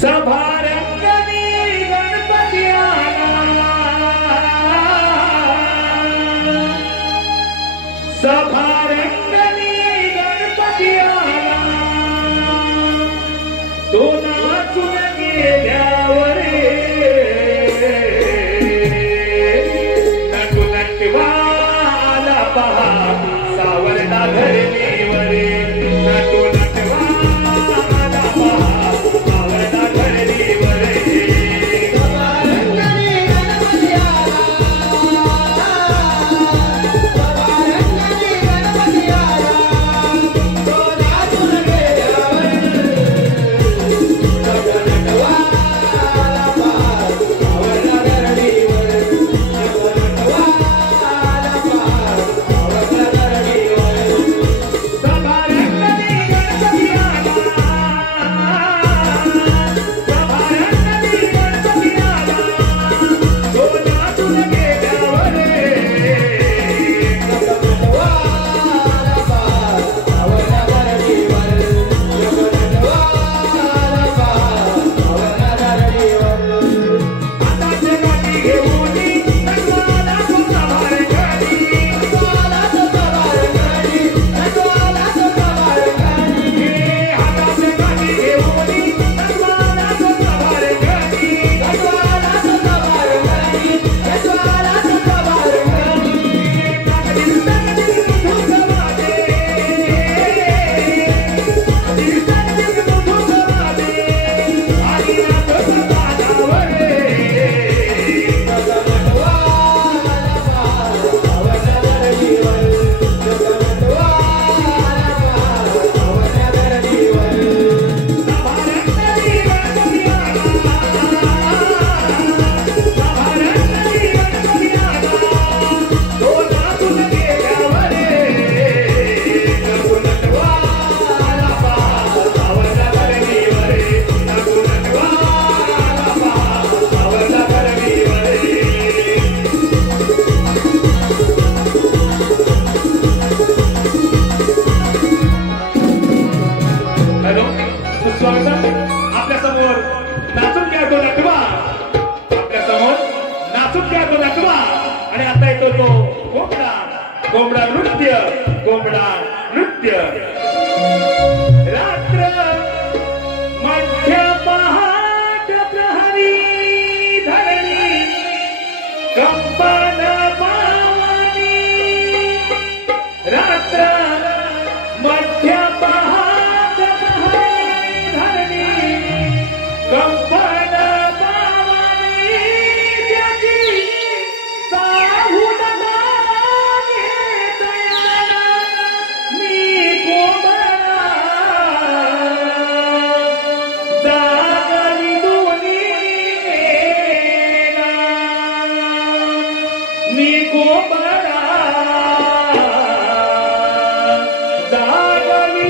सभारंगणी गणपती आला सभारंगणी गणपती आला तो नाचून गेल्यावर नटू नटवाला पहा सावरला धरणीवर नटू नटवाला पहा सावरला धरणीवर सभारंगणी गणपती आला सभारंगणी गणपती आला तो नाचून गेल्यावर नटू नटवाला पहा सावरला धरणीवर नटू नटवाला पहा सावरला धरणीवर सभारंगणी गणपती आला सभारंगणी गणपती आला तो नाचून गेल्यावर नटवाला पहा सावरला धरणीवर नटू नटवाला पहा सावरला धरणीवर हाताचे काठी घेऊन नटवाला तो सभारंगणी नटवाला तो सभारंगणी नटवाला तो सभारंगणी हाताचे काठी घेऊन नटवाला तो सभारंगणी नटवाला तो सभारंगणी नटवाला तो सभारंगणी हॅलो सुस्वागत आपल्या समोर नाचून घ्या तो नटवा आपल्या समोर नाचून घ्या तो नटवा आणि आता येतो तो कोंबडा कोंबडा नृत्य रात्र मध्य पहाट प्रहरी धरणी कंपन पावनी रात्र मध्य पहाट प्रहरी धरणी कंपन पावनी त्याची साहून मी कोंबडा जागली दोन्ही मी कोंबडा जागली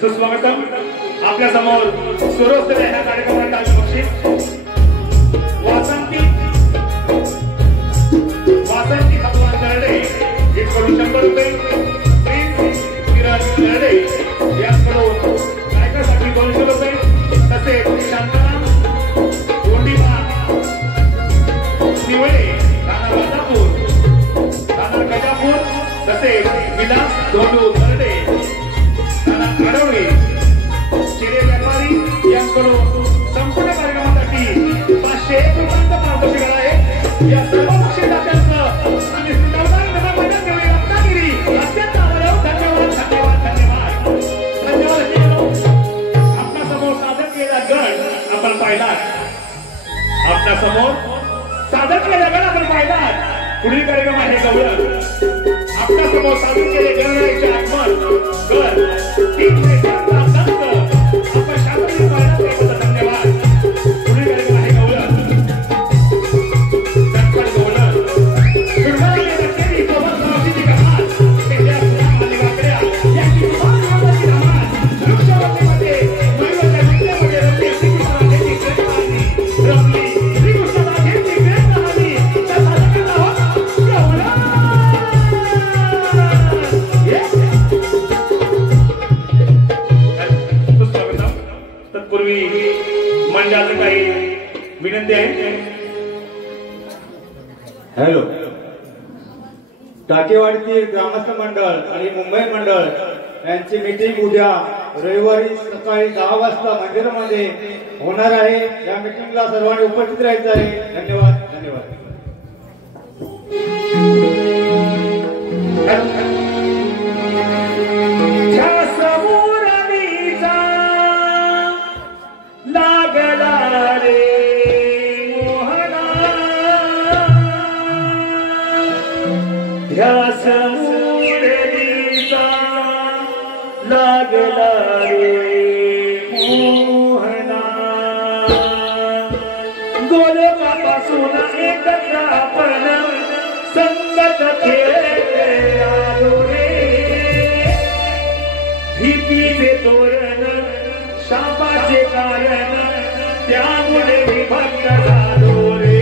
सुस्वागतम. आपल्या समोर सुरू असलेल्या ह्या कार्यक्रमाचा बक्षीस वासंती भगवान नरडे यांच्याकडून 100 रुपये, प्रिन्स किरण नरडे यांच्याकडून गायकासाठी 200 रुपये, तसेच शांताराम गोंडीबा निवळे राणा वाजापूर, राणा गजापूर, तसेच विलास धोंडू नरडे, राणा आडवळे, चिरे व्यापारी यांच्याकडून संपूर्ण कार्यक्रमासाठी 501 रुपयांचा पारितोषिक आहे. या सर्व बक्षिसात्यांचं आणि श्रीरामदास नगरमध्ये केलेली रत्नागिरी अत्यंत आभार. धन्यवाद धन्यवाद धन्यवाद धन्यवाद. आपल्या समोर सादर केलेला गण आपण पाहिला. आपल्या समोर सादर केलेला गण आपण पाहिला. पुढील कार्यक्रम आहे गौरव. आपल्या समोर सादर केले गणरायाचे आगमन गण 3 मेकरचा संत आपण शास्त्रीय पाहिला. धन्यवाद. पुढील कार्यक्रम आहे गौरव. तत्पूर्वी मंडळाचं काही विनंती आहे. हॅलो. टाकेवाडीतील ग्रामस्थ मंडळ आणि मुंबई मंडळ यांची मीटिंग उद्या रविवारी सकाळी 10 वाजता मंदिरामध्ये होणार आहे. या मीटिंगला सर्वांनी उपस्थित राहायचं आहे. धन्यवाद धन्यवाद. लागला रे मोहना, ध्यास मुरलीचा लागला रे मोहना. गोलकापासून एकत्र आपण संगत खेळले आलो रे. भीतीचे तोरण शापाचे कारण त्यामुळे विभक्त झालो रे.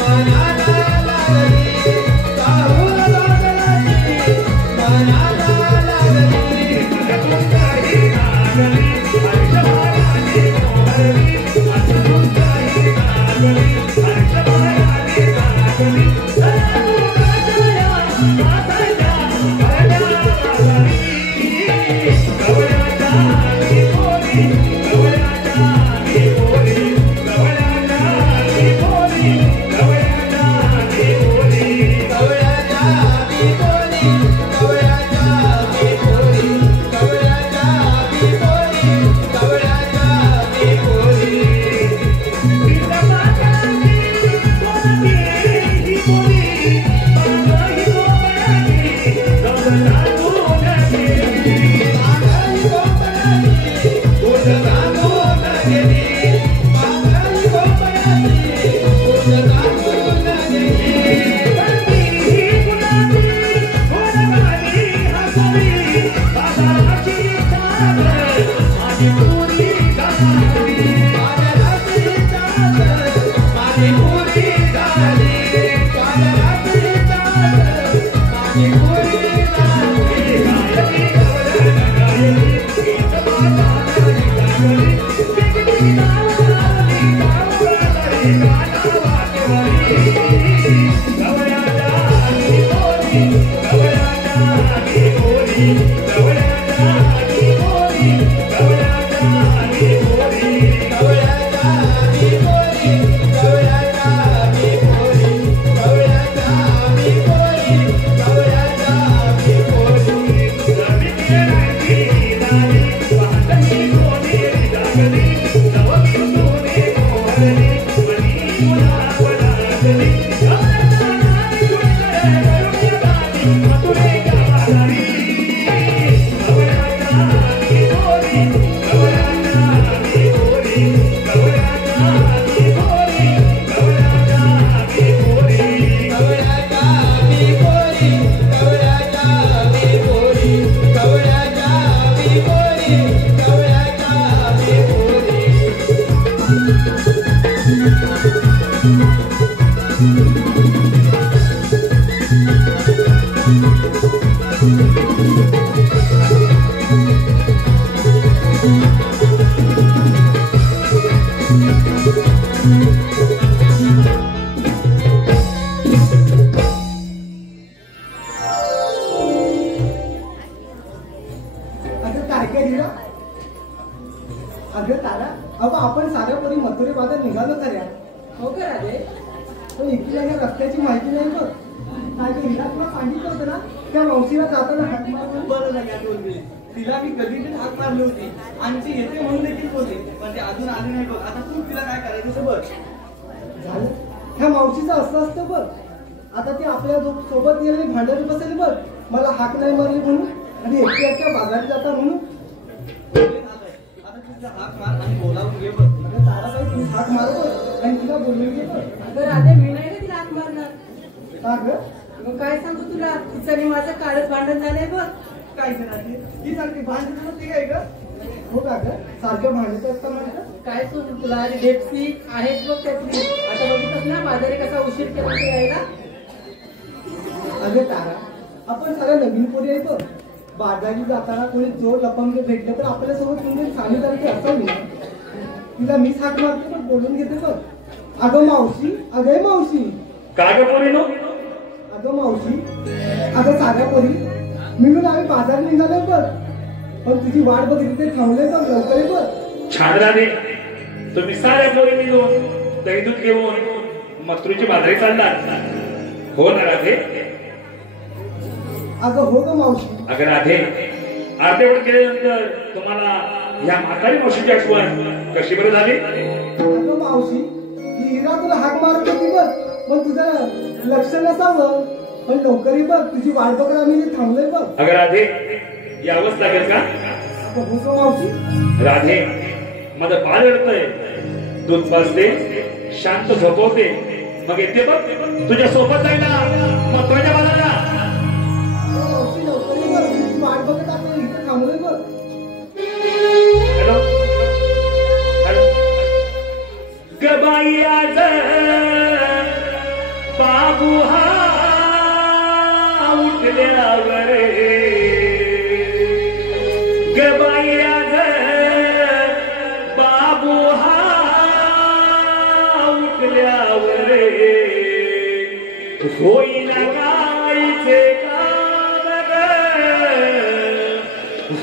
मनाला तिला या रस्त्याची माहिती नाही बघ. काय ते हिला तुला सांगितलं होतं ना त्या मावशीला जाताना हाक मारून. बरं झालं आठवण दिली. तिला मी कधीतरी हाक मारली होती आणि ती येते म्हणून देखील बोलते, पण ते अजून आली नाही बघ. आता तू तिला काय करायचं ते बघ. झालं ह्या मावशीचं असं असतं बघ. आता ती आपल्या सोबत गेलेली भांडण बसेल बघ, मला हाक नाही मारली म्हणून आणि एकट्या एकट्या बाजारात जाता म्हणून. आता तिचा हाक मार आणि बोलावून घे बघ. अगं ताराबाई तू हाक मार बघ आणि तिला बोलून घे बघ. अगं राधे, मी नाही का तिला हाक मारणार. का गं? मग काय सांगू तुला, तिचं आणि माझं काळच भांडण झालंय बघ. काय करायचे ती सांगते भांडण होती काय ग. हो का गं? सारखं भांडत असतं माझं. काय सांगू तुला, डेप्सी आहेच बघ त्यातली. आता बघितलंस ना बाजारी कसा उशीर केला ते यायला. अगं तारा, आपण सगळ्या नवीन पोरी आहे बघ. बाजारी जाताना कोणी चोर लपंग भेटलं तर आपल्यासोबत कोणी सांगितलं असावी. तिला मीच हाक मारते पण बोलून घेते बघ. अगं मावशी, अगं मावशी. काय ग पोरीनो? अगं मावशी, अगं साऱ्या पोरी मिळून आम्ही बाजार निघालोय बघ. पण तुझी वाट बघितली ते थांबले बघ, लवकर ये बघ. छान राधे, तुम्ही साऱ्या पोरी मिळून दही दूध घेऊन मथुरेची बाजारी चालणार हो ना राधे? अगं हो ग मावशी. अगं राधे, अर्धवट केल्यानंतर तुम्हाला या म्हातारी मावशीची आठवण कशी बरं झाली? अगं मावशी, ही हिरा तुला हाक मारत होती बघ, पण तुझं लक्ष नसावं. पण लवकर ये बघ, तुझी वाट बघत आम्ही इथे थांबलोय बघ. अगं राधे, यावंच लागेल का? अगं हो ग मावशी. राधे, माझं बाळ रडतंय, दूध पाजते, शांत झोपवते, मग येते बघ तुझ्या सोबत जायला मथुरेच्या बाजारला. अगं मावशी लवकर ये बघ, तुझी वाट बघत आपण इथे थांबलोय बघ. Hello hello. गबाई आज बाबू हा उठल्यावर, गबाई आज बाबू हा उठल्यावर, होईना कायचे काम ग,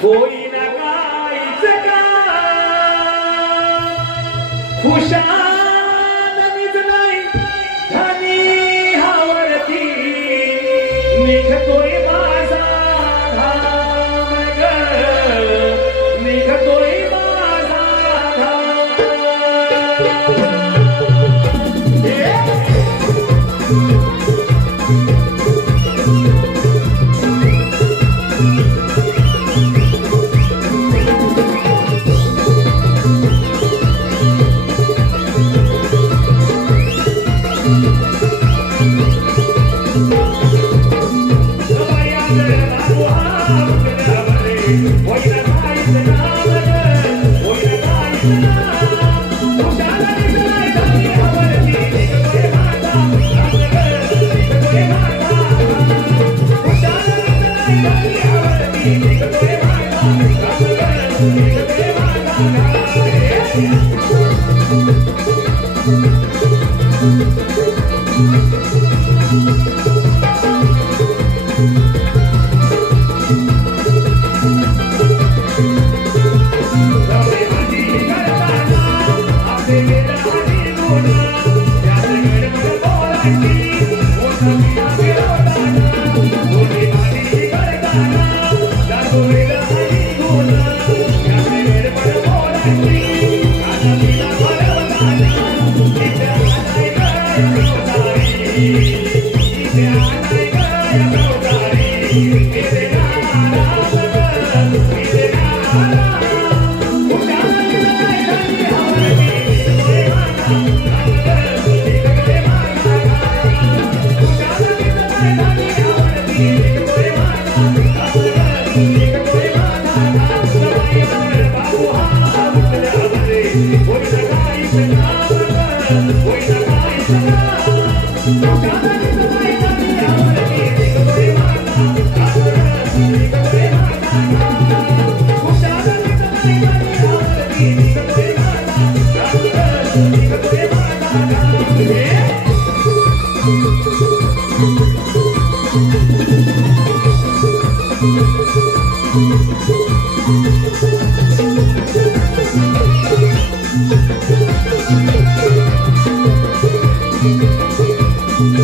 होईना कायचे काम, खुशाल निजलाय धनी हावरती, निघतोय माझा धाम ग, निघतोय माझा धाम. या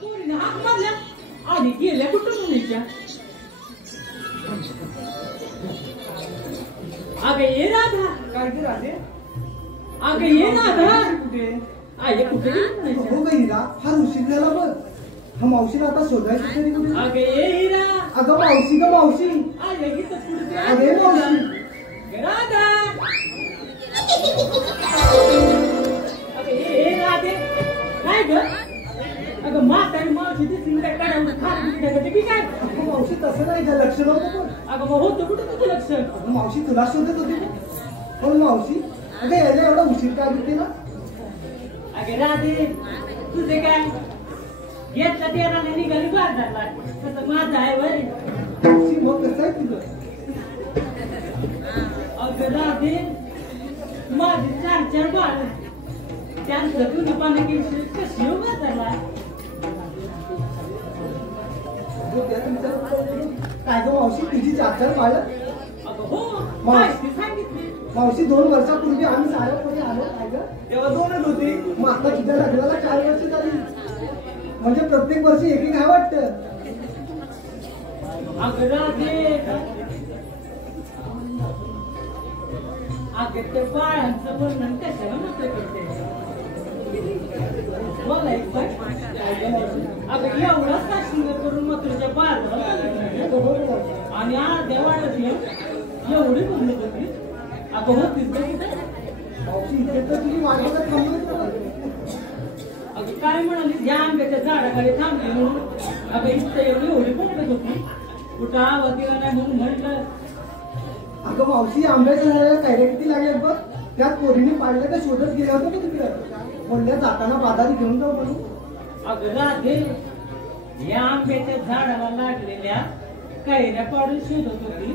पोरीने हाक मारल्या आणि गेल्या कुठं मुलीच्या. अगं ये राधा, काय ते राहते अगं ये राधा. कुठे आई कुठे गेली म्हणायच्या. हो ग हिरा, हा उशीर झाला बघ. हा मावशीला आता शोधायचं तरी कुठे. अगं ये हिरा. अगं मावशी ग मावशी. आई इथं कुठे अरे मावशी. राधा. अगं ये राधे. काय ग. अगं म्हातारी मावशी दिसली काय काढायला खात बिघडायचं की काय. अगं मावशी तसं नाही का, लक्ष नव्हतं पण. अगं मग होतं कुठं तुझं लक्ष. अगं मावशी तुला शोधत होती का. पण मावशी अगं यायला एवढा उशीर काय होते ना. अगं राधे तुझे काय घेतला तेराने निघाली बाजारला. तसं माझं आहे वय. मावशी मग कसं आहे तुझं. अगं राधे माझी 4 बाळ त्यांचं तुझं पाण्याची कशी येऊ बाजारला. काय गं मावशी तुझी 4 बाळं. अगं हो माहिती सांगितली. मावशी 2 वर्षापूर्वी आम्ही साऱ्यापुढे आलो. काय गं तेव्हा 2च होती. मग आता तुझ्या लग्नाला 4 वर्ष झाली. म्हणजे प्रत्येक वर्षी एक काय वाटतं. अगं राधे अगं त्या बाळांचं वर्णन कशाला नको करते. मला एक अगं एवढा साशिंग करून मग तुझ्या बाळाला आणि अर्ध्या वाढत एवढी म्हणत होती. अगं होतीच मावशी इथे तर तुझी वाटत थांबत. अगं काय म्हणाली या आंब्याच्या झाडाखाली थांबली म्हणून. अगं इथं एवढी बोलत होती. कुठं आवाज दिला नाही म्हणून म्हटलं. अगं मावशी आंब्याच्या झाडाला कायऱ्या किती लागल्यात बघ. त्यात पोरीने पाडल्या तर शोधत गेल्या होत्या का तिकडे. म्हणल्या जाताना बाजारी घेऊन जाऊ म्हणून. अगं राधे या आंब्याच्या झाडाला लागलेल्या कैऱ्या पाडून शोधत होती.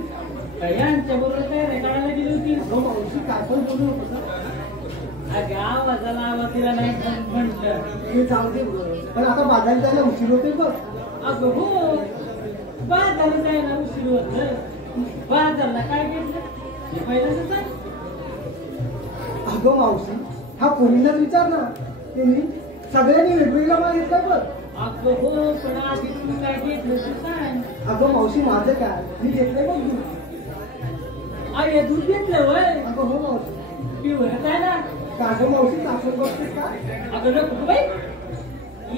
यांच्या बरोबर कैऱ्या काढायला गेली होती. अगं मावशी काय पण बोलू नको ना. अगं आवाजाला आवाज दिला नाही म्हणून म्हटलं. हे जाऊ दे. पण आता बाजारी जायला उशीर होते बघ. अगं हो बाजारला जायला उशीर होत. बाजारला काय घेतलं हे पहिल्यांदा सांग. अगं मावशी हा पोरींनाच विचार ना. त्यांनी सगळ्यांनी वेगवेगळा माल घेतलाय बघ. अगं हो पण आधी तुम्ही काय घेतलं ते सांग. अगं मावशी माझं काय मी घेतलंय बघ दूध. अरे दूध घेतलं वय. अगं हो मावशी. पिवळं काय ना. कागं मावशी सासर बघतेस का. अगं नको बाई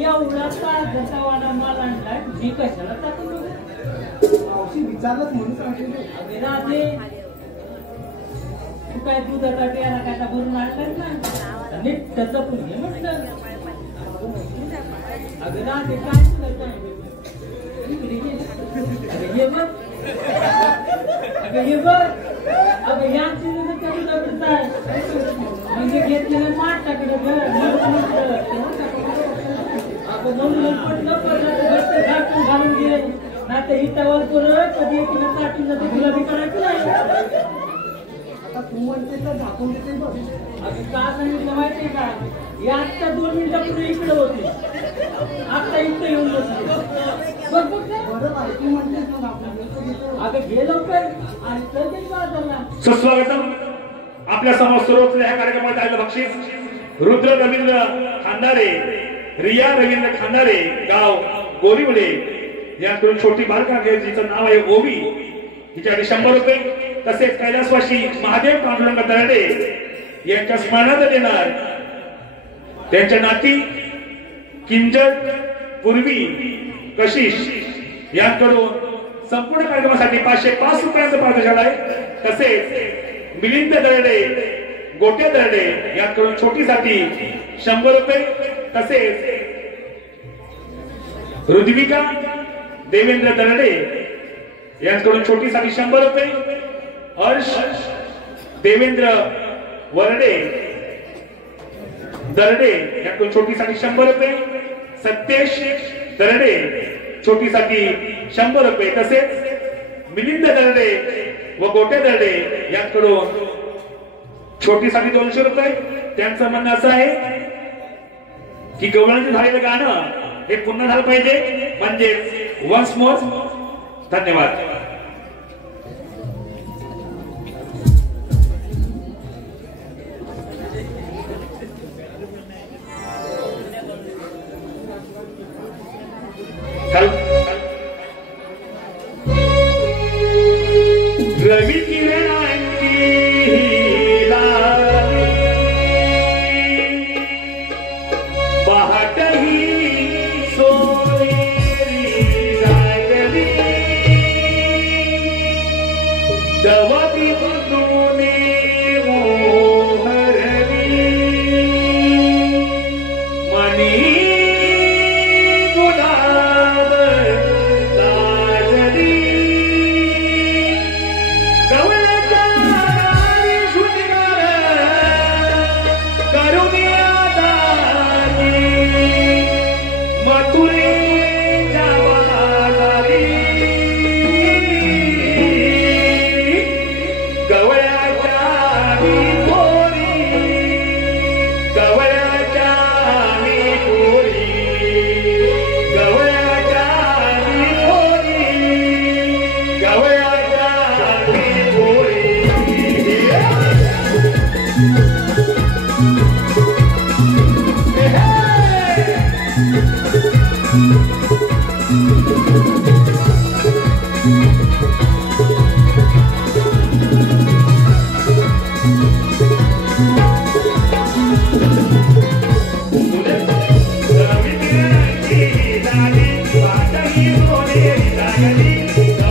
एवढा ताजा वाडा माल आणलाय मी कशाला टाकून बघू. मावशी विचारलंच म्हणून सांगते तू. अगं राधे तू काय दुधाचा टेरा काय भरून आणलास ना नीट जपून घे म्हटलं. अगं राधे काय तुला काय इकडे ये. अगं ये बघ. अगं ये बघ. अगं यांची म्हणजे घेतलेलं माठाकडे अगं म्हणून पटलं पडलं झाकून घालून गेले. नाही तर इटावर परत कधी एकीला काटून जाते गुलाबी करायचं नाही. आता तू म्हणते तर झाकून देते बघ. अगं का सांगितलं माहितीये का हे आत्ता 2 मिनिटापूर्वी इकडे होते. आता इथं येऊन बसले. बघ बघ बरं बाई तू म्हणतेस ना झाकून देतो. अगं घे लवकर आणि चल ते बाजारला. सुस्वागतम. आपल्या समोर सर्वोच्च ह्या कार्यक्रमात आलेलं बक्षीस रुद्र रवींद्र खांदारे, रिया रवींद्र खांदारे, गाव गोरीवडे यांकडून छोटी बालका जिचं नाव आहे ओवी हिच्याकडे 100 रुपये. तसेच कैलासवासी महादेव पांडुरंग दरडे यांच्या स्मरणार्थ देणार त्यांच्या नाती किंजल पूर्वी कशिश यांकडून संपूर्ण कार्यक्रमासाठी 505 रुपयांचा पारितोषिक आहे. तसेच मिलिंद दरडे, गोटे दरडे यांकडून छोटीसाठी 100 रुपये. तसेच रुद्विका देवेंद्र दरडे यांकडून छोटीसाठी 100 रुपये. हर्ष देवेंद्र वरडे दरडे याकडून छोटीसाठी 100 रुपये, सतेश दरडे छोटीसाठी 100 रुपये, तसेच मिलिंद दरडे व गोटे दरडे यांकडून छोटीसाठी 200 रुपये. त्यांचं म्हणणं असं आहे की गवळणीचं झालेलं गाणं हे पुन्हा झालं पाहिजे, म्हणजे वन्स मोर. धन्यवाद. रवि किरणांची लाली पहाटही सोनेरी लागली, दवती बंधुने मोहरली, मनी गुलाब लाजली, गवळ्याच्या राणी शृंगार करुणिया दारी, मथुरेच्या बाजारी, गवळ्याच्या मी पोरी, गवळ्याच्या मी पोरी, गवळ्याच्या मी पोरी, गवळ्याच्या मी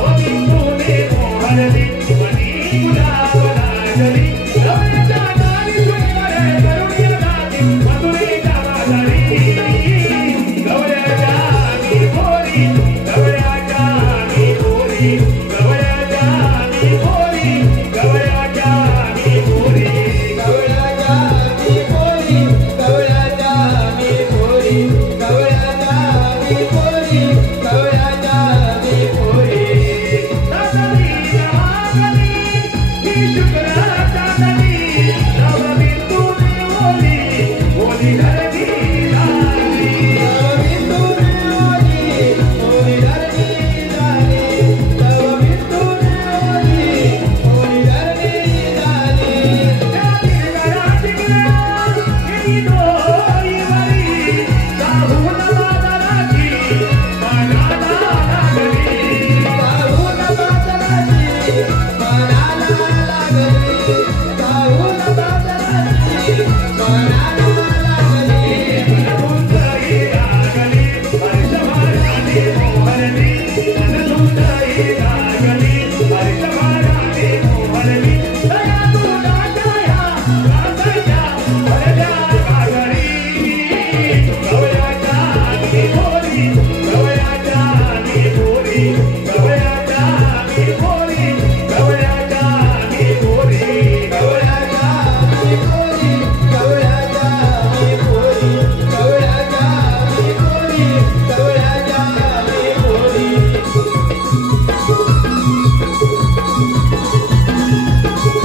पोरी.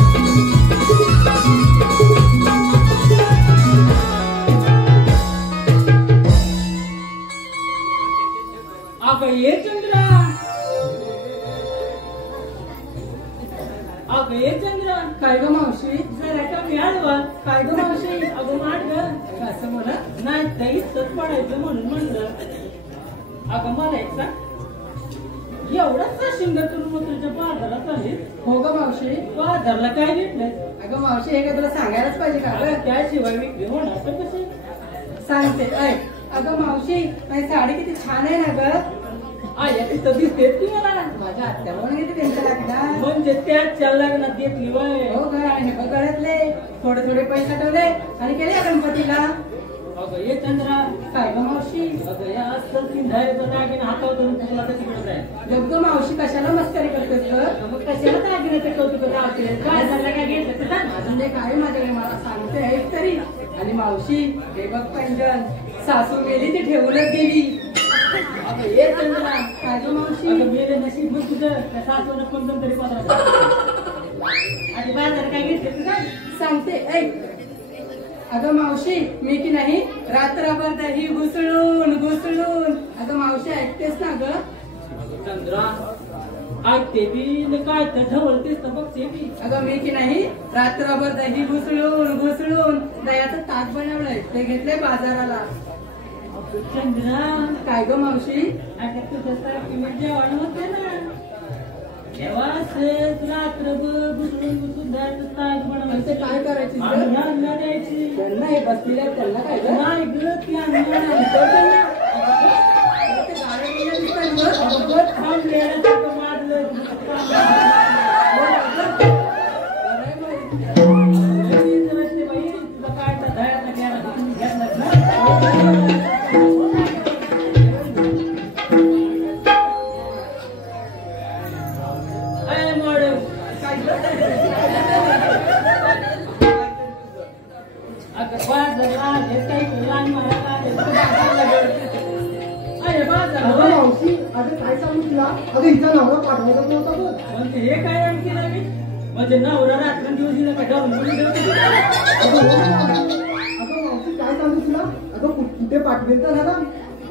अगं ये चंद्रा, अगं ये चंद्रा. काय ग मावशी? जरा कमी आडवा. काय ग मावशी? अगं माठ ग. असं मला नाही दही सत पडायचं म्हणून म्हणलं. अगं मला एक सांग, एवढाच शिंगर करून मग तुझ्या बाजारात आले? हो ग मावशी. बाजारला काय घेतलंय? अगं मावशी हे काय तुला सांगायलाच पाहिजे का? अगं त्याशिवाय विक्री होणार तर कसे? सांगते ऐक. अगं मावशी माझी साडी किती छान आहे ना ग. आया तिथं दिसते ती मला. माझ्या आत्या म्हणून घेते त्यांच्या लग्नात. म्हणजे त्याच्या लग्नात घेतली वय. हो ग. आणि हे बघ गळ्यातले थोडे थोडे पैसे ठेवले आणि केले गणपतीला. अगं ये चंद्रा. काय ग मावशी? अगं या असं किंधायचं दागिने हातावर धरून तुला तर तिकडे जाय. गप ग मावशी, कशाला मस्करी करतेस ग? मग कशाला दागिन्याचं कौतुक लावते? काय झालं काय घेतलं तर सांग. अजून एक आहे माझ्याकडे, मला सांगते ऐक तरी. आणि मावशी हे बघ पैंजण, सासू गेली ती ठेवूनच गेली. अगं ये चंद्रा. काय ग मावशी? अगं मेरे नशीब मग तुझं त्या सासूनं कोणतं तरी पत्र आणि बाजार काय घेतलं तर सांग. सांगते ऐक. अगं मावशी, मी की नाही रात्रभर दही घुसळून घुसळून. अगं मावशी ऐकतेस ना ग? चंद्रा ऐकते बी न काय तर ढवळतेस तर बघते बी. अगं मी की नाही रात्रभर दही घुसळून घुसळून दह्याचं ताक बनवलंय, ते घेतलंय बाजाराला. चंद्रा काय ग मावशी? अगं तुझ्यासारखी मी जेवण होते ना तेव्हा असंच रात्रभर घुसळून घुसून दह्याचं ताक आणि ते बनवायचं काय करायची आणि ग? ह्यांना द्यायची. त्यांना हे बसलेले आहेत, त्यांना काय ग? नाही ग ती आणणार. ते गाड्या गेल्या दिसतात ग. थांबलेलं मारलं. अगं मावशी, अगं काय सांगू तुला? अगं हिचा नवरा पाठवत नव्हता बघ. म्हणजे हे काय आम केलं मी म्हणजे नवरा रात्रंदिवस हिला काय जाऊन अगं मावशी काय सांगू तुला? अगं कुठे पाठवेल तर ना.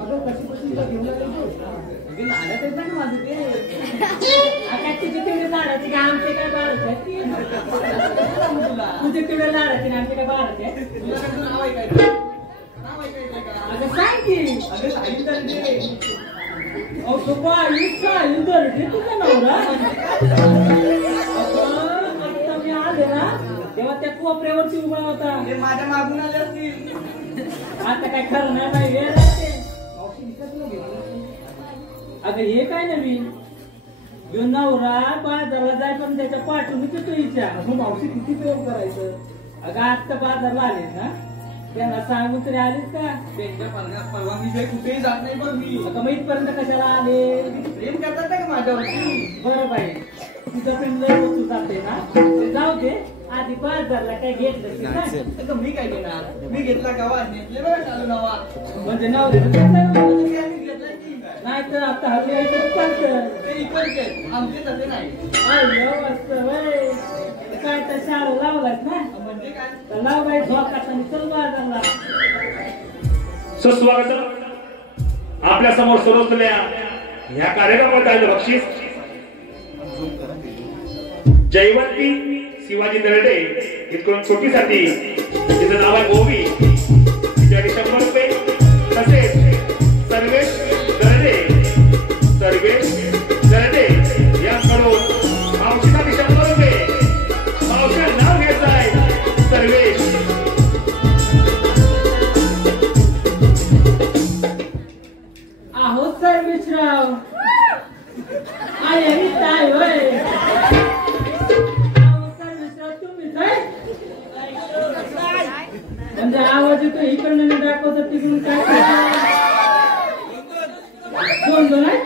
अगं कशी कशी तुला घेऊन आली तुझे तेवढे लाडाची काय आमचे काय बारच आहे तुझे तेवढे लाडाची आमचे काय बारच आहे. नाव ऐकायचं अगं सांग की. अगं साहिल तर दे. अगं बाई साहिल दर्डे तुझा नवरा. अगं आता मी आले ना तेव्हा त्या कोपऱ्यावरती उभा होता. ते माझ्या मागून आले असतील. आता काय खरं नाही बाई वेळ आहे. अगं हे काय नवीन यो नवरा बाजारला जाय पण त्याच्या पाठवून येतो हिच्या. अगं मावशी किती प्रयोग करायचं? अगं आता बाजारला आलेस ना त्यांना सांगून तरी आलीस का? त्यांच्या परवानगीशिवाय कुठेही जात नाही बघ मी. आता मग इथपर्यंत कशाला आले? प्रेम करतात ना माझ्यावरती. बरं बाई तुझं पण लय तू जाते ना ते जाऊ दे. आधी बाजारला काय घेतलं ते सांग. अगं मी काय घेणार? मी घेतला गावात नेसले बघ चालू नवा. म्हणजे नवऱ्याचं घेतलं घेतला की नाही तर आता हल्ली ऐकत चालतं. ते इकडचे आमचे तसे नाही. अय्यो मस्त बाई काय तर शाळा लावलास ना म्हणजे काय? तर लाव बाई झोकात आणि चल बाजारला. सुस्वागत आपल्या समोर सरोजल्या ह्या कार्यक्रमात आलेलं बक्षीस जयवंती शिवाजी दर्डे इकडून छोटीसाठी तिचं नाव आहे गोवी तिच्यासाठी 100 रुपये. तसेच सर्वेश दर्डे यांकडून मावशीसाठी 100 रुपये. मावशीला नाव घ्यायचं आहे सर्वेश. आहो सर्वेशराव आय काय होय. आहो सर्वेशराव तुम्हीच आहे म्हणजे आवाज येतो इकडनं मी दाखवतो तिकडून काय दोन दोन आहे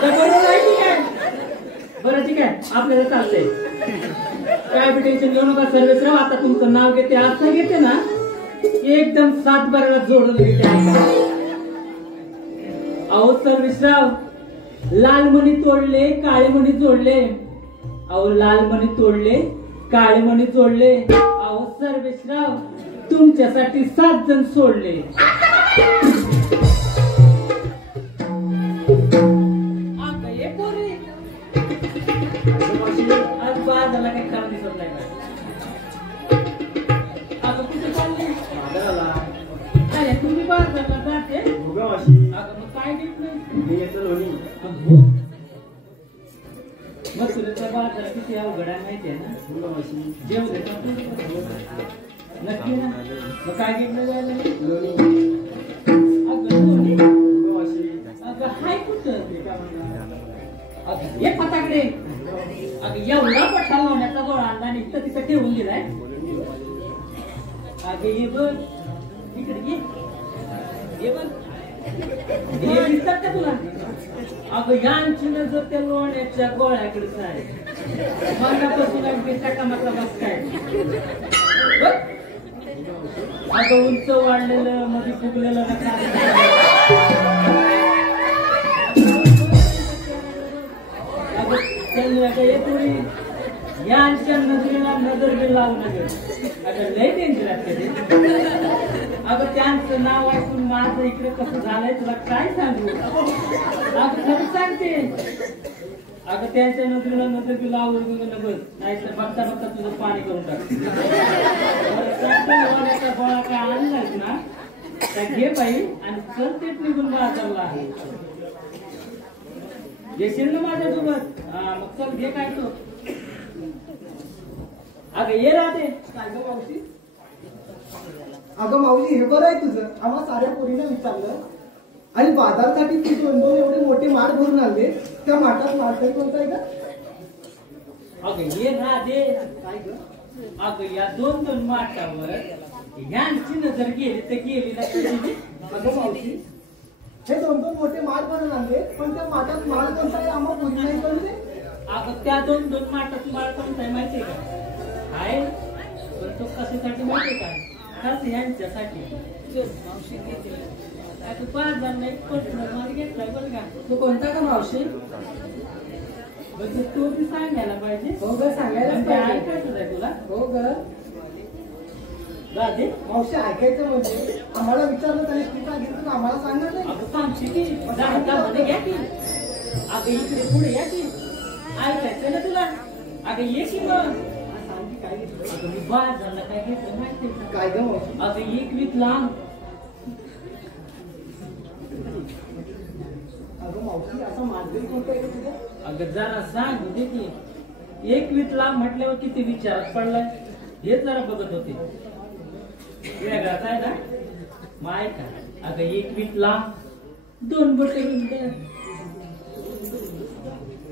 बरोबर आहे ठीक आहे. बरं ठीक आहे आपल्याला चालतंय काय बी टेन्शन घेऊ नका सर्वेशराव. आता तुमचं नाव घेते असं घेते ना एकदम 7 बाराला जोडून घेते. अहो सर्वेशराव लाल मणी तोडले काळे मणी जोडले. अहो लाल मणी तोडले काळे मणी जोडले. अहो सर्वेशराव तुमच्यासाठी 7 जण सोडले. आज बाजारला काही खरं दिसत नाही. आता कुठे चालले? काय तुम्ही बाजारला जाते? अगं मग काय घेतलं? मथुरेचा बाजार किती अवघड आहे माहिती आहे ना? जेव दे नक्की ना. मग काय घेतलं जायला? अगं लोणी? अगं हाय कुठं? अगं ये फटाकडे. अगं एवढा पठ्ठा लावण्याचा गोळा आणला निघतं तिथं ठेवून गेलाय. अगं ये बघ इकडे ये बघ हे दिसतात का तुला? अगं यांची नजर त्या लोण्याच्या गोळ्याकडेच आहे. मनापासून अगदी टकामका बसताय. अगं उंच वाढलेलं मध्ये फुगलेलं थोडी यांच्या नजरेला नजर बी लावू नये. अगं लय डेंजर असते ते. अगं त्यांचं नाव ऐकून माझं इकडे कसं झालंय तुला काय सांगू. अगं खरं सांगते. अगं त्यांच्या नजरेला नजर बी लावून नको, नाहीतर बघता बघता तुझं पाणी करून टाक. गोळा काय आणलाय ना त्या घे बाई आणि चल तेच निघून बाजारला येशील ना माझ्यासोबत. हा मग चल घे काय तो. अगं ये राहते. काय गं मावशी? अगं मावशी हे बरं आहे तुझं. आम्हाला साऱ्या पोरीनं विचारलं आणि बाजारसाठी तू 2-2 एवढे मोठे माठ भरून आणले. त्या माठात मारकरी कोणता आहे का? अगं ये राहते. काय गं? अगं या 2-2 माठावर यांची नजर गेली तर गेली ना. अगं मावशी हे 2-2 मोठे माठ भरून आणले, पण त्या माठात माल कोणता आहे आम्हाला पोरी नाही कळले. अगं त्या 2-2 माठात माळ कोणता आहे माहितीये का? आहे पण तो कशासाठी माहितीये का? खास यांच्यासाठी. आता 5 जणांना एक पर्सनल माल घेतलाय बरं का. तू कोणता का मावशी? म्हणजे तू बी सांगायला पाहिजे. हो ग सांगायला काय ऐकायचं आहे तुला? हो ग राधे मावशी ऐकायचं म्हणजे आम्हाला विचारलं त्याने तू काय घेतलं आम्हाला सांगणार नाही. अगं सांगते की मध्ये घ्या की. अगं इकडे पुढे या की. ऐकायचं ना तुला? अगं ये की मग. सांगी काय घेतलं? अगं मी 5 जणांना काय घेतलं माहितीये का? काय गं मावशी? अगं 1 वीत लांब. अगं मावशी असं मालकरी कोणतं आहे का तुझं? अगं जरा सांग दे की. 1 वीत लांब म्हटल्यावर किती विचारात पडलाय हे जरा बघत होते. वेगळाच आहे ना मग ऐका. अगं 1 वीत लांब 2 बोट रुंद.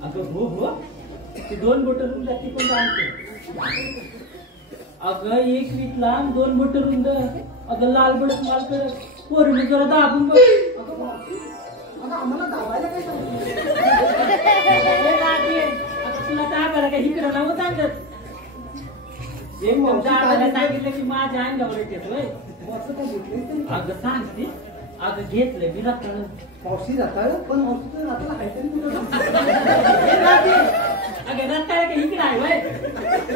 अगं हो हो ती 2 बोट रुंद ती पण आणते. अगं 1 वीत लांब 2 बोट रुंद. अगं लाल बडक माल करत पोरीने जरा दाबून बघ. अगं मावशी अगं आम्हाला दाबायला काय सांगते? तुला दाबायला काय इकडं नव्हतं सांगत. एकदम दाबायला सांगितलं की माझ्या अंगावर येतेच होय. असं काय घेतलंय? अगं सांगते. अगं घेतलंय मी रताळ. मावशी जाताळ पण मावशीचं जाताला काहीतरी कुठं अगं रताळ का इकडे आहे होय.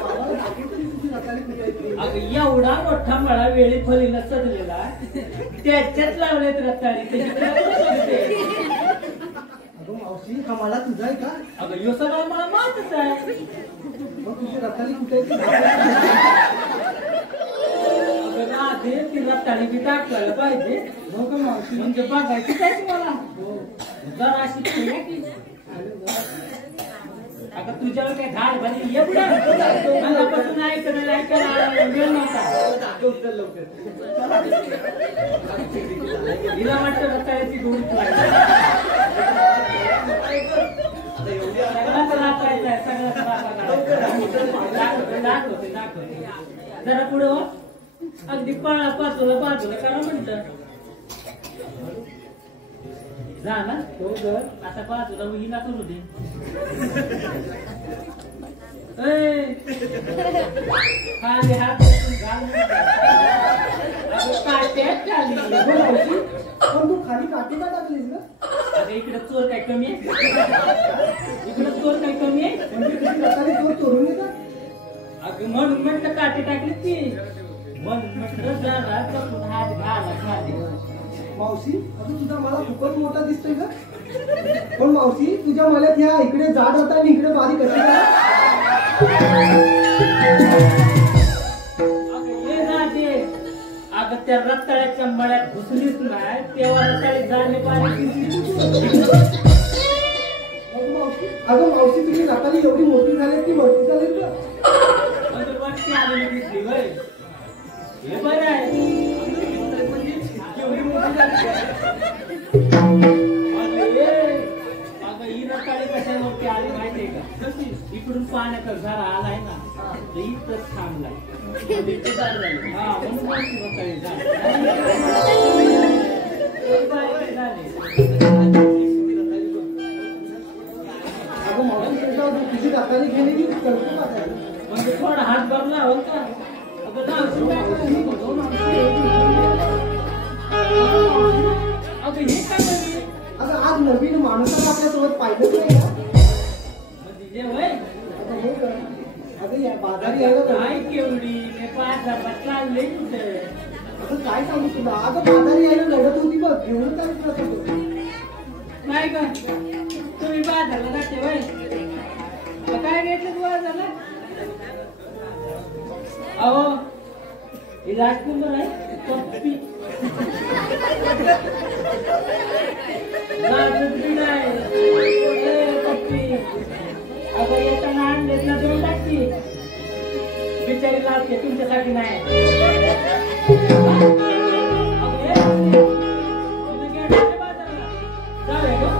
आम्हाला दाखवतं नाही तुझी जाताळी कुठे आहे ती. अगं एवढा मोठा मळा वेळी फलीला सजलेला त्याच्यात लावलेत रताळी. अगं मावशी हा मला तुझा आहे का? अगं यो सगळा मला माहितच आहे. मग तुझी रताळी कुठे आहे ती? अगं राधे ती रताळी बी दाखवायला पाहिजे. हो का मावशी? म्हणजे बघायची जायची मला. जरा अशी खेळा की. अगं तुझ्यावर काय झाड भरली एवढं मनापासून ऐकायला वेळ नव्हता. हिला वाटतं रताळ्याची गोडी दाखवते जरा पुढं हो. अगदी बाजूला करा म्हटलं. जा ना हो ग. आता बाजूला हिला करू दे. खाली हात घाल. पण तू खाली काठी का टाकलीस ना? अगं इकडे चोर काय कमी आहे? इकडे चोर काय कमी आहे? म्हणजे तुझी रताळी चोर चोरून येतात? अगं म्हणून म्हटलं काठी टाकली ती. म्हणून म्हटलं जरा चपून हात घाला खाली. मावशी अजून तुझा मला खूपच मोठा दिसतोय का? पण मावशी तुझ्या मल्यात ह्या इकडे जाड होता आणि इकडे बारीक अशी का? अगं ये ना ते. अगं त्या रताळ्याच्या मळ्यात घुसलीच नाही तेव्हा रताळी झाले बारीक. अगं मावशी तुझी रताळी एवढी मोठी झाली की मोठी झाली का? म्हणजे वरती आलेली दिसली होय. हे बरं आहे. एवढी मोठी झाली. अगं ही रताळी कशावरती आली माहितीये का? इकडून पाण्याचा झरा आलाय ना तर इथंच थांबलाय. ते चार झाले. हा, म्हणून माहिती होतं हे झालं. अगं मावशी त्याच्यावर तुझी दाताने गेलेली करतो का काय? म्हणजे थोडा हात भरला होता. अगं ना, अगं हे काय झाली? अगं आज नवीन माणसाला आपल्यासोबत पाहिलंच नाही ना. म्हणजे जे होय, आता हो का? अगं या बाजारी यायला तर काय केवढी ते 5,000 चालले कुठे? अगं काय सांगू तुला? अगं बाजारी यायला लढत होती बघ, घेऊन काय करत होतो? नाही का तुम्ही बाजारला जाते होय? मग काय घेतलं तू बाजारला? अहो ही राजकुंभर आहे पप्पी राजकुंभी नाही ए, पप्पी अगं येताना आणलेत ना दोन टाकी बिचारी लागते तुमच्यासाठी नाही अगं ये, तुम्ही गेले बाजारला जाऊया गं.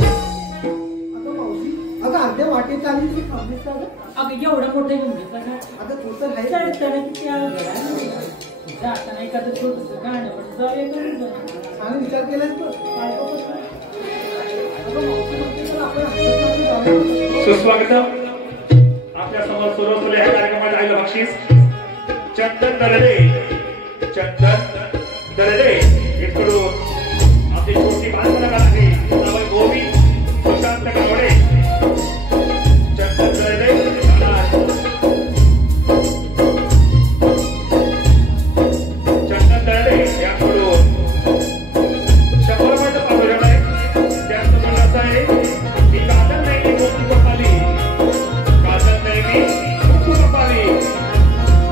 अगं मावशी, अगं अर्ध्या वाटेत आली ती थांबलीस का गं? अगं एवढं मोठं घेऊन घेतलं का? अगं तू तर आहे. चढताना किती अवघड आहे. जाताना एखादं छोटंसं गाणं पण जाऊया करून जाऊ. छान विचार केलास तू. काय गं बघ. अगं मावशी म्हणते तर आपण हसत जाऊया. सुस्वागतम आपल्या समोर सुरू असलेल्या या कार्यक्रमात राहिलं बक्षीस चंदन दरडे इकडून आपली छोटी बालकलाकार आहे नाव गोवी सुशांत गावडे चंदन दरडे याकडून 100 रुपयाचं पाठवलेलं आहे. त्याचबरोबर असं आहे की काजल नाही गोपी कपाली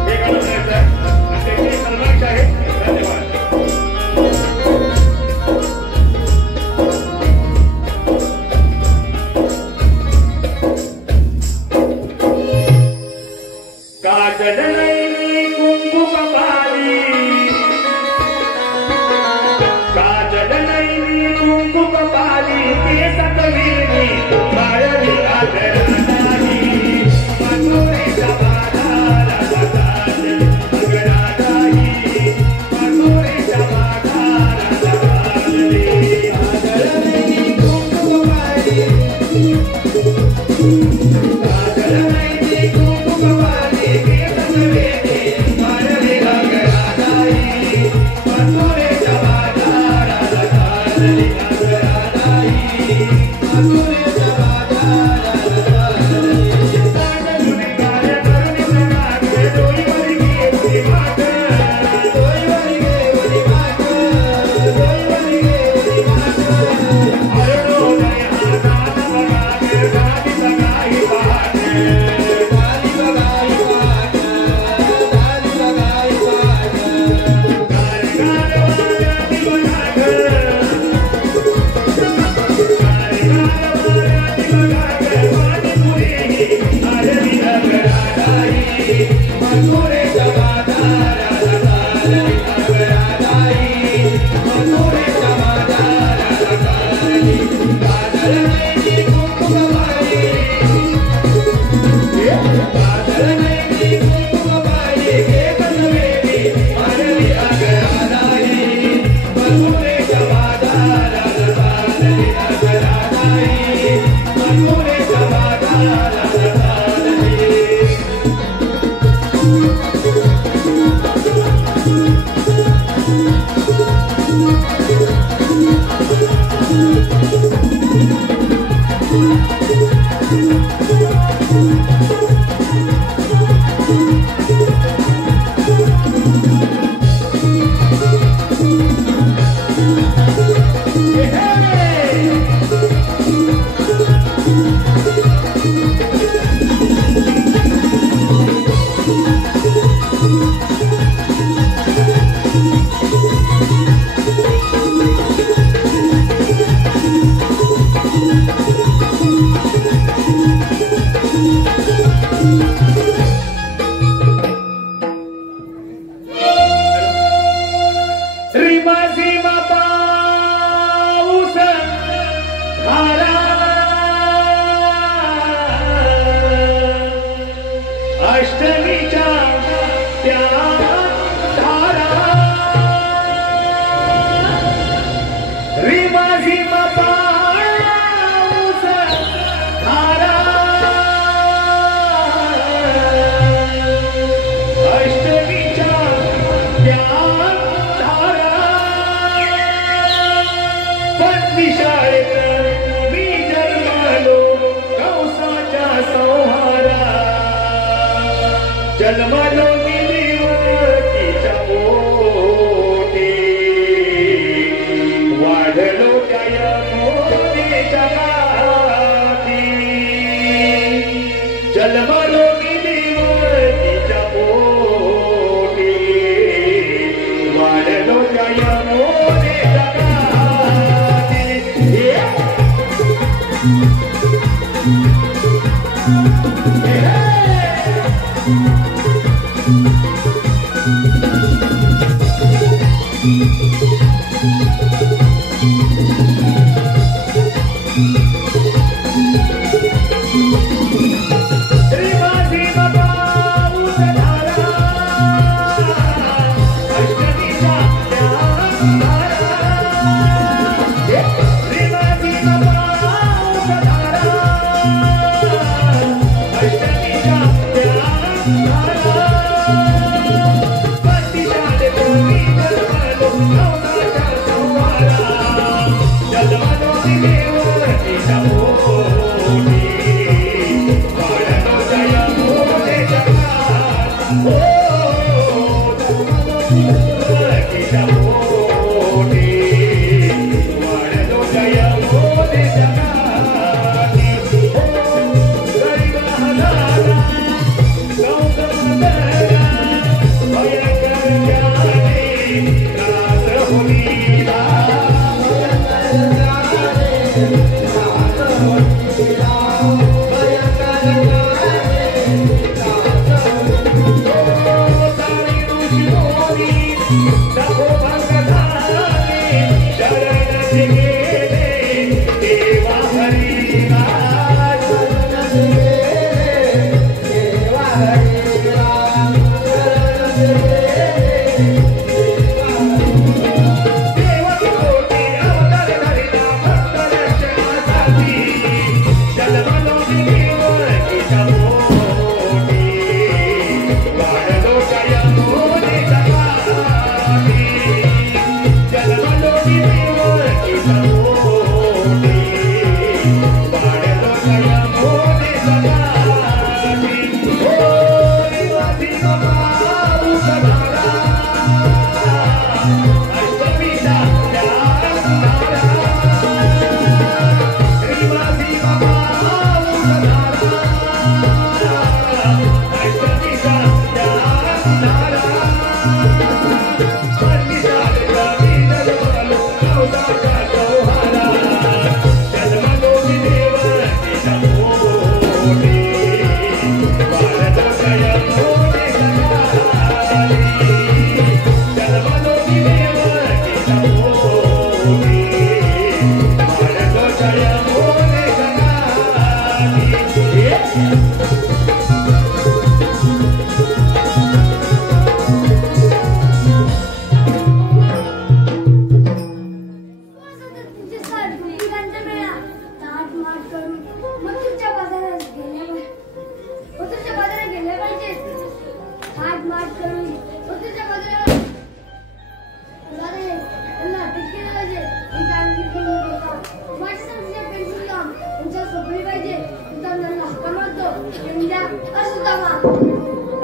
हे गाणं म्हणायचं आहे आणि त्याची फरमाईश आहे. धन्यवाद. काजल नाही कुंकू कपाली काजल नाही कुंकू कपाली केसात विरणी बाळली आदराही मथुरेच्या बाजाराला काजल अगरादाही मथुरेच्या बाजाराला काजली काजल नाही कुंकू कपाली काजल नाही कुंकू कपाली केसात विरणी बाळली अगरादाही मथुरेच्या बाजाराला काजली अगरादाही मथुरेच्या बाजाराला जन्मलो मी देवकीच्या पोटी वाढलो त्या यमुने जगाने.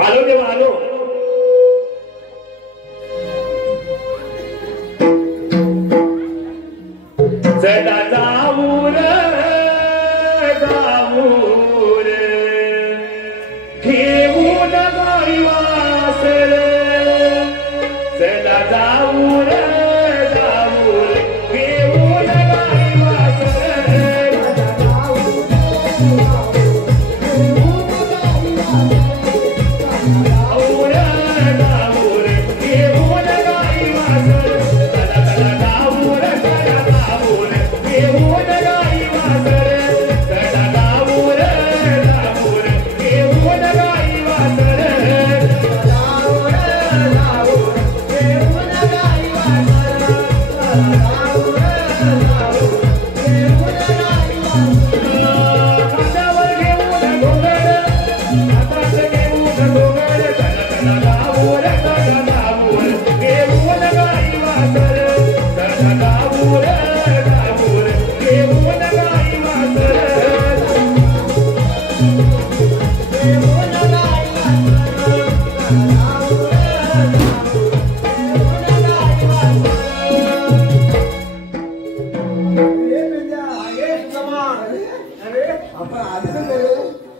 आलो देवा आलो. चला जाऊ रे घेऊन गाई वासर. चला जाऊ रे घेऊन गाई वासर.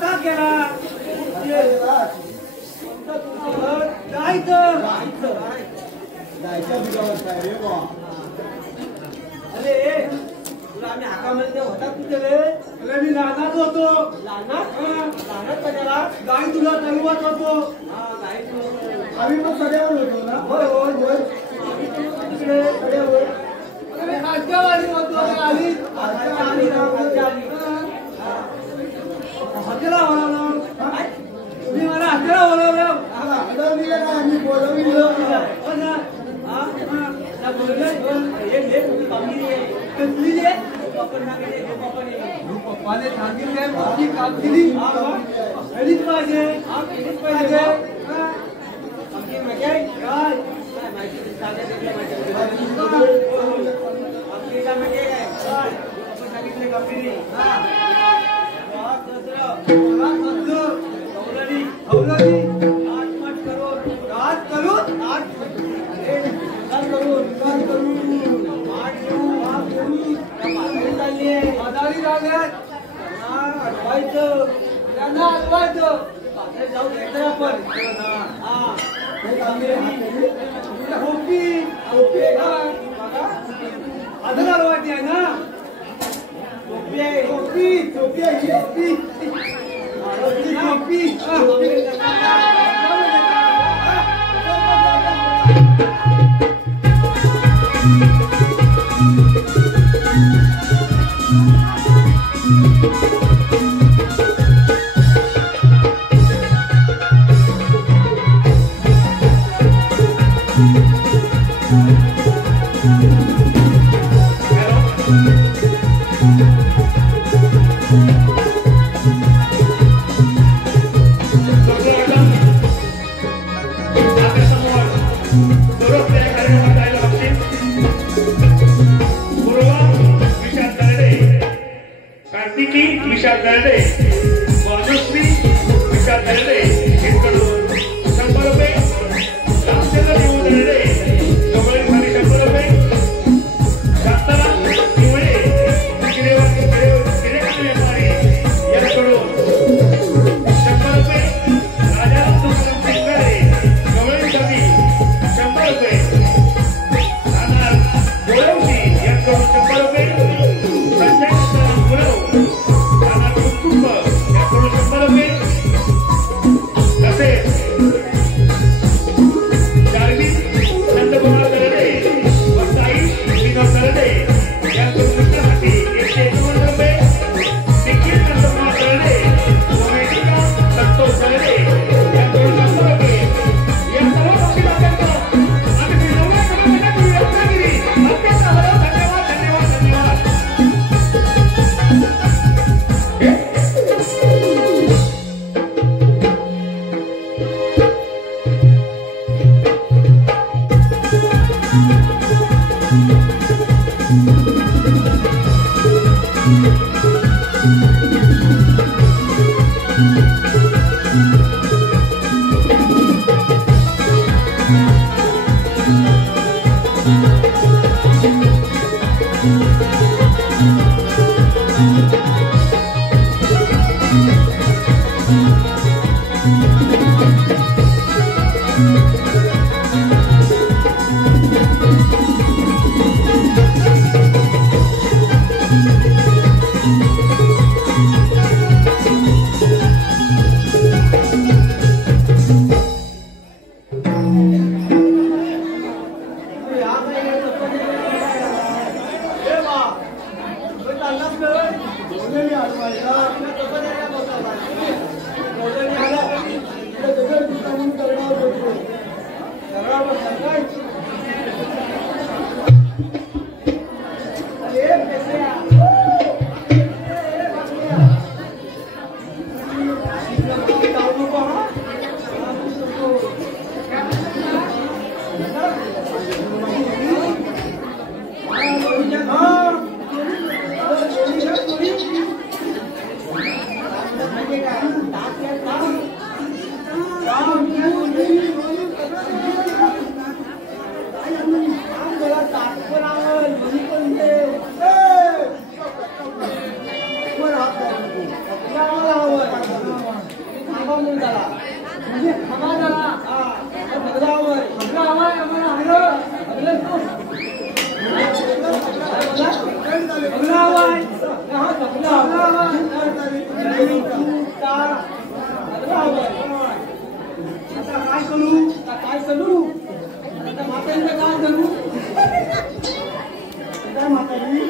का केला जायचं जायच्या दुधावर काय रे बा अरे तुला आम्ही हाकामध्ये होता कुठे रे अरे मी लहानात होतो लहानात कशाला गाय तुला तलवात होतो गाय आम्ही पण सड्यावर होतो ना होय होय होय तिकडे सड्यावर अरे खाजगावाली होतो आली आली हॉटेला बोलावलं तुम्ही मला हॉटेला बोलावलं बोलवलं का आम्ही बोलवलं पप्पाने सांगितले माझी कामगिरी केलीच पाहिजे केलीच पाहिजे आमची मजा आहे काय माहिती सांगितले कामगिरी जाऊ घेतलं आपण अजून वाटते आहे ना विशाल दर्डे मानुश्री विशाल दर्डे इकडून 100 रुपये रामचंद्र देऊ दर्डे जवळ खाली 100 रुपये शांतारा निवळे किरेवाडी व्यापारी यांच्याकडून 100 रुपये राजाराम सुंदर सिंगारे जवळ खाली 100 रुपये राणा गोळवशी यांच्याकडून 100 रुपये संजय गुरव म्हणून झाला म्हणजे हवा झाला हा भगला हवाय आपला हवा आहे आम्हाला हरं भगला हवाय हा भगला हवाय आता काय करू काय करू आता म्हातारीला काय करू काय म्हातारी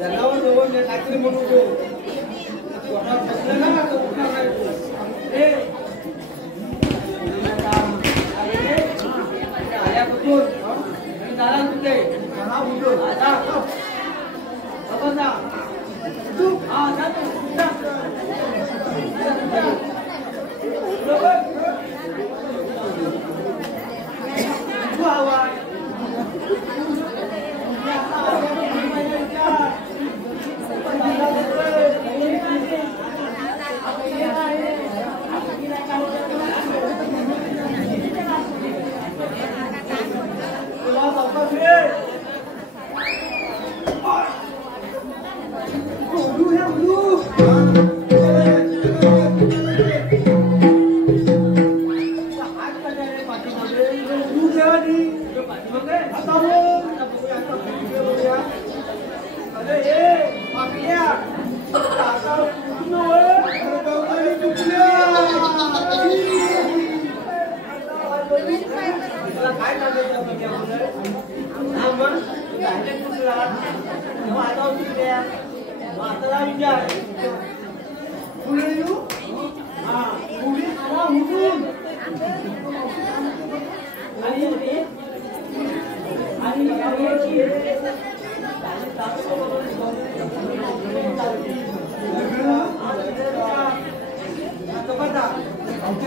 जनावर जवळ काहीतरी म्हणतो बसलं ना तर उठणार नाही तो. ए, आल्यापासून मी झाला कुठे हा बोलतो आता बाबा जा. तू हा जा तू. जा. तू हवा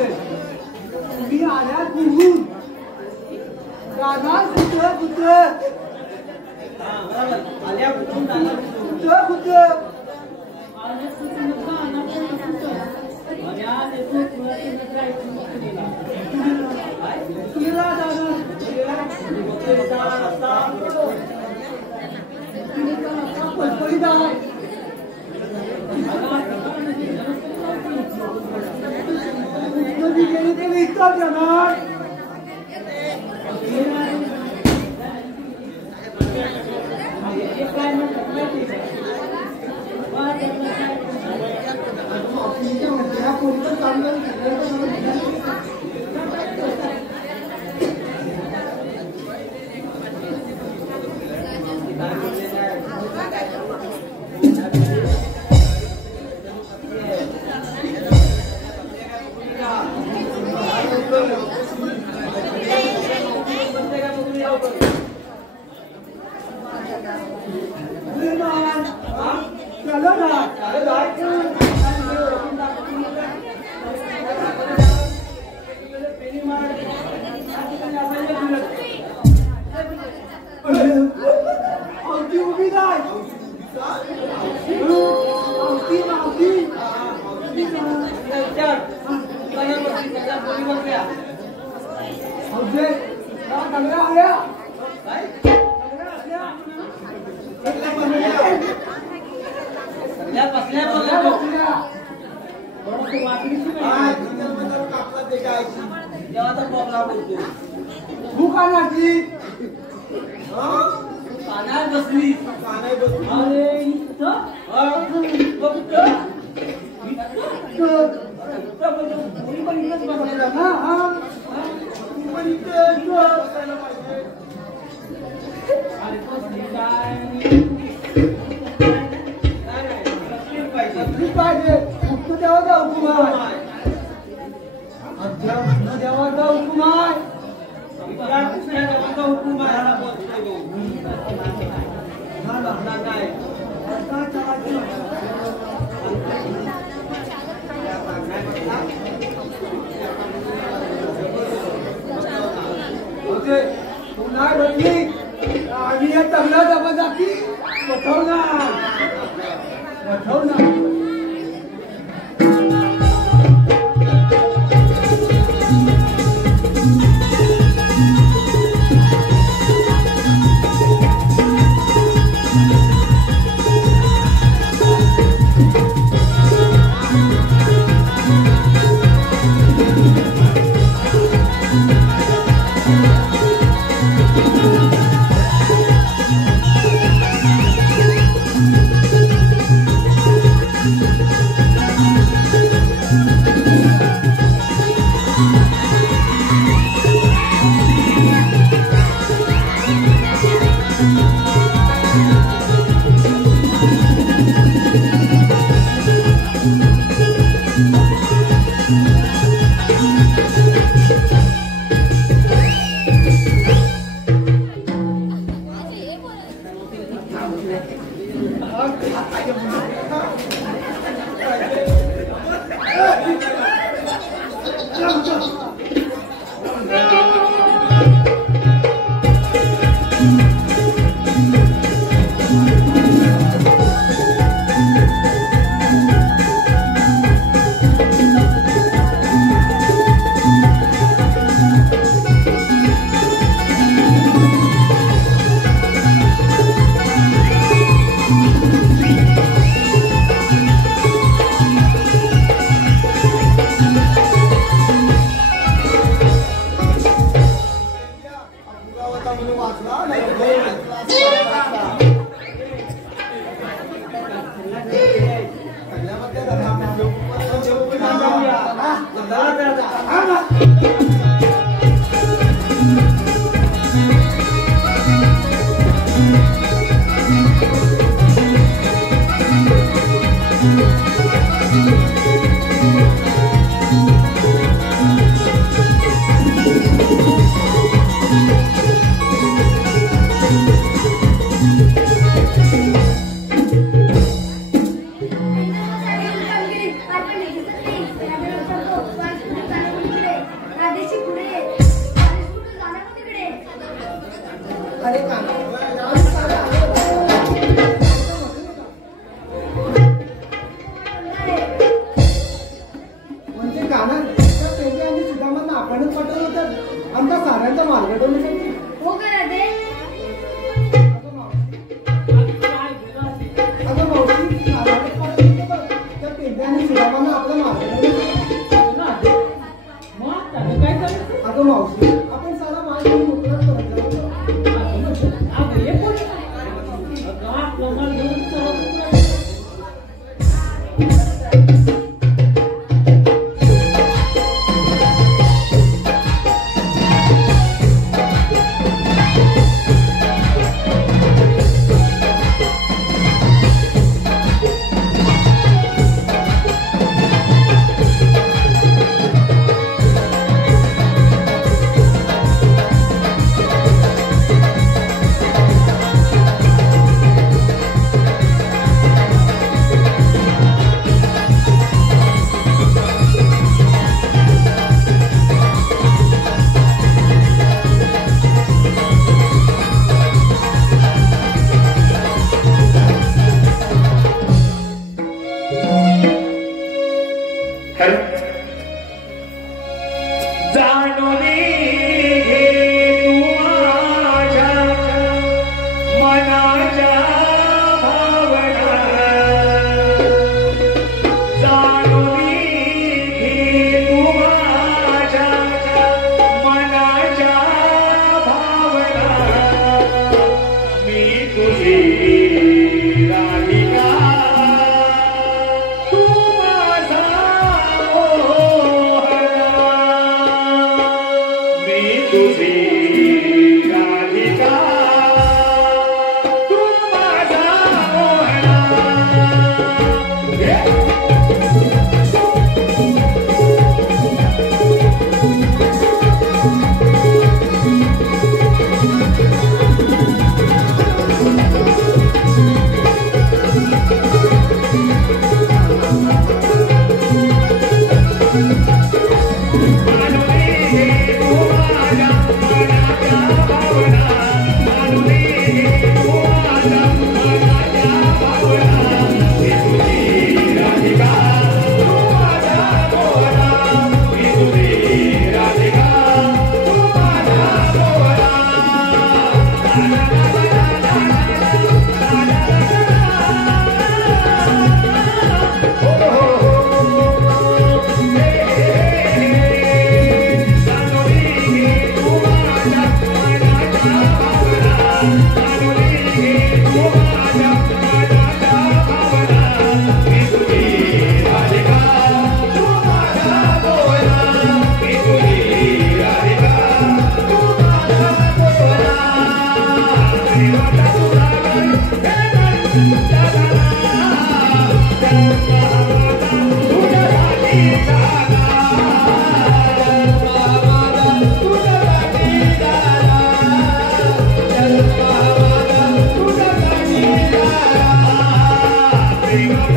तुम्ही आल्या कुठून राधा कुठं कुठं आल्या कुठून जाणार कुठं कुठं तुला जाणार पळपळी जाणार कधी गेली ते विकतात जाणार तुझ्या Oh